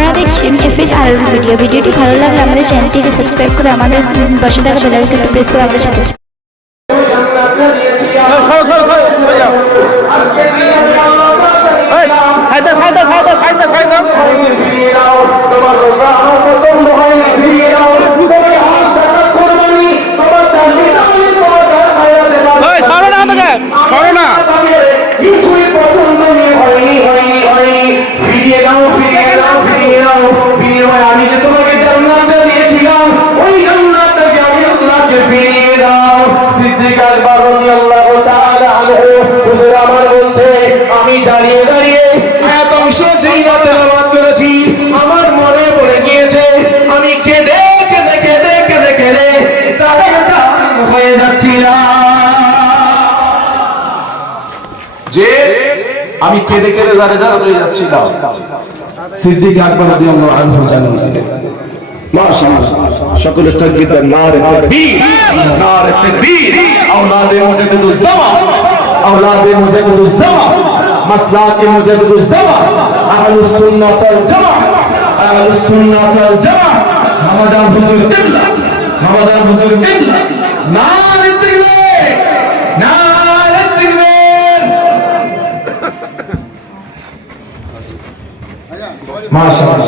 আপনারা দেখছেন এফএস আর ভিডিও। ভিডিওটি ভালো লাগলে আমাদের চ্যানেলটিকে সাবস্ক্রাইব করে আমাদের পাশে থাকা বেল আইকনটি প্রেস করে আমাদের সাথে আমি যে তোমাকে জান্নাত দিয়েছিলাম ওই জান্নাতটাকে আমি আল্লাহকে ফিরিয়ে দাও। সিদ্দিক আকবর রাদিয়াল্লাহু তাআলা আনহু হুজুর আমার বলছে আমি দাঁড়িয়ে দাঁড়িয়ে আয়াত অংশ যেইটা তেলাওয়াত করেছি আমার মনে পড়ে গিয়েছে। আমি কেঁদে কেঁদে কেঁদে কেঁদে কেঁদে জাহান হয়ে যাচ্ছিলাম। যে আমি কেঁদে কেঁদে জারেজার হয়ে যাচ্ছিলাম। সিদ্দিক আকবর রাদিয়াল্লাহু আনহু জানেন মাশাআল্লাহ সকলের তাকবীর দেন নারে তাকবীর নারে তাকবীর আওলাদে মুজাদ্দিদুজ জামান আওলাদে মুজাদ্দিদুজ জামান মাসলাকে মুজাদ্দিদুজ জামান আহলুস সুন্নাহ ওয়াল জামাত আহলুস সুন্নাহ ওয়াল জামাত হামাদান হুজুর কিবলা হামাদান হুজুর কিবলা নারে তাকবীর নারে তাকবীর মাশাআল্লাহ